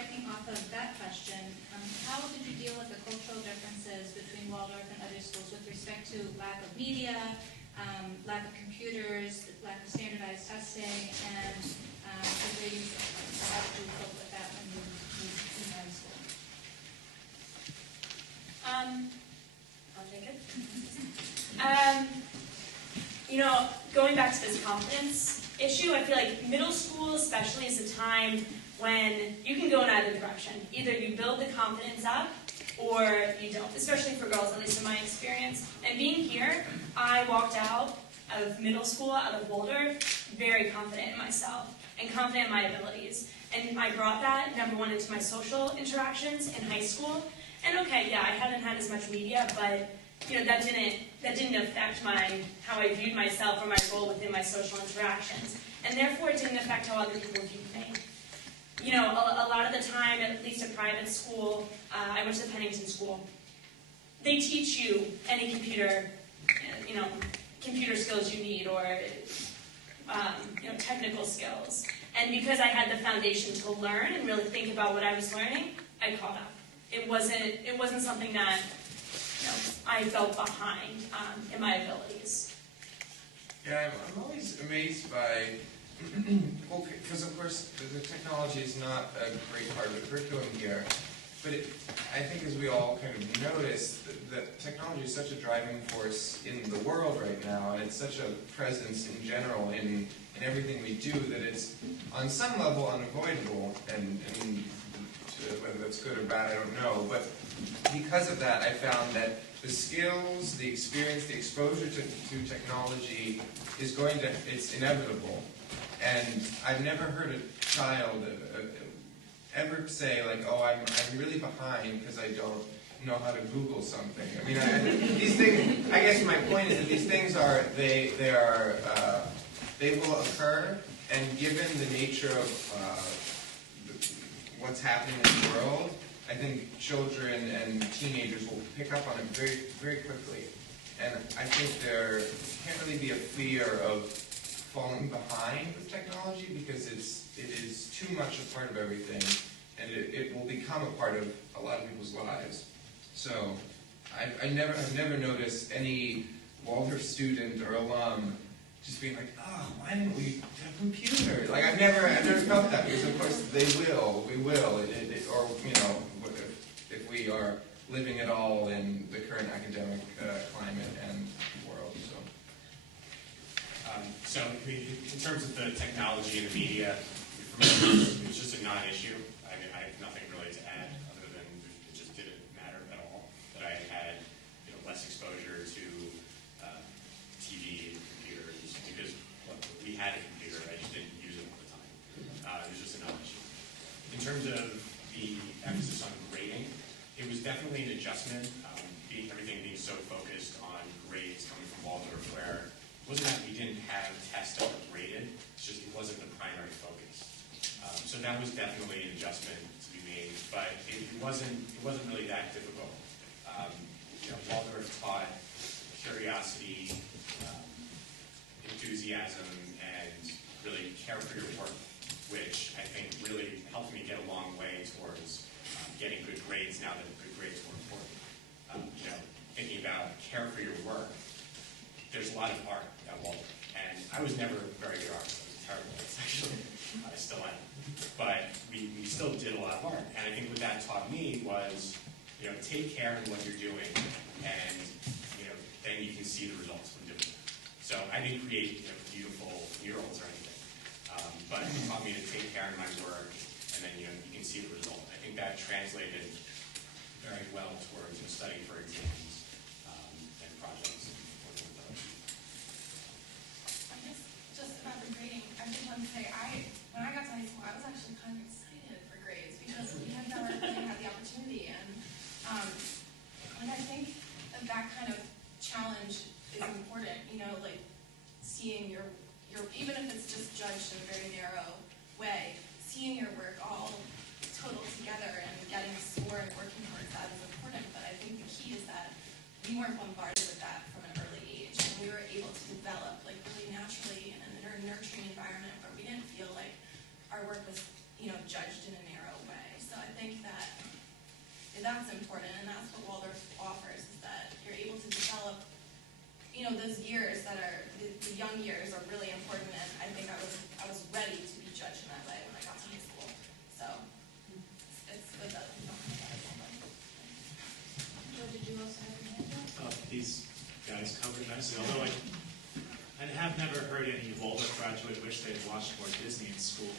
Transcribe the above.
piggybacking off of that question, how did you deal with the cultural differences between Waldorf and other schools with respect to lack of media, lack of computers, lack of standardized testing, and the grading system? How did you cope with that when you moved to high school? I'll take it. Going back to this confidence issue, I feel like middle school especially is a time when you can go in either direction. Either you build the confidence up or you don't, especially for girls, at least in my experience. And being here, I walked out of middle school, out of Waldorf, very confident in myself and confident in my abilities. And I brought that, number one, into my social interactions in high school. And okay, yeah, I hadn't had as much media, but that didn't affect how I viewed myself or my role within my social interactions. And therefore, it didn't affect how other people viewed me. A lot of the time, at least at private school, I went to the Pennington school, they teach you any computer skills you need, or technical skills. And because I had the foundation to learn and really think about what I was learning, I caught up. It wasn't something that I felt behind in my abilities. Yeah, I'm always amazed by, well, because of course the technology is not a great part of the curriculum here, but I think as we all kind of notice, that technology is such a driving force in the world right now, and it's such a presence in general in everything we do, that it's on some level unavoidable, and whether that's good or bad, I don't know, but because of that, I found that the skills, the experience, the exposure to technology is it's inevitable. And I've never heard a child ever say, like, oh, I'm really behind because I don't know how to Google something. I mean, these things, I guess my point is that these things they will occur, and given the nature of what's happening in the world, I think children and teenagers will pick up on it very, very quickly. And I think there can't really be a fear of falling behind with technology, because it is too much a part of everything, and it will become a part of a lot of people's lives. So I've never noticed any Waldorf student or alum just being like, oh, why didn't we have a computer? Like, I've never felt that, because of course we will, or if we are living at all in the current academic climate and world. So in terms of the technology and the media, for me, it's just a non-issue. I mean, I have nothing really to add other than it just didn't matter at all that I had less exposure to TV and computers, because we had a computer, I just didn't use it all the time. It was just a non-issue. In terms of the emphasis on grading, it was definitely an adjustment, everything being so focused on grades coming from Waldorf, where it wasn't that we didn't have tests that were graded, it's just it wasn't the primary focus. So that was definitely an adjustment to be made, but it wasn't really that difficult. Waldorf taught curiosity, enthusiasm, and really care for your work, which I think really helped me get a long way towards getting good grades now that good grades were important. Thinking about care for your work, there's a lot of art at Waldorf, and I was never very good artist. I was terrible at it, actually. I still am. But we still did a lot of art, and I think what that taught me was, take care in what you're doing, and then you can see the results from doing it. So I didn't create beautiful murals or anything, but it taught me to take care in my work, and then you can see the result. I think that translated very well towards studying for exams and projects. I guess just about the grading, I just want to say, when I got to high school, I was actually kind of excited for grades because we had never really had the opportunity, and I think that kind of challenge is important. Like seeing your even if it's just judged in a very narrow way, seeing your work all totaled together and getting a score and working towards that is important. But I think the key is that we weren't bombarded with that from an early age, and we were able to develop really naturally in a nurturing environment where we didn't feel like our work was judged in a narrow way. So know, those years that are, the young years are really important, and I think I was ready to be judged in that way when I got to high school. So, it's good that we don't have that anymore. Joe, did you also have your hand up? These guys covered nicely, although I have never heard any Waldorf graduate wish they'd watched more Disney in school.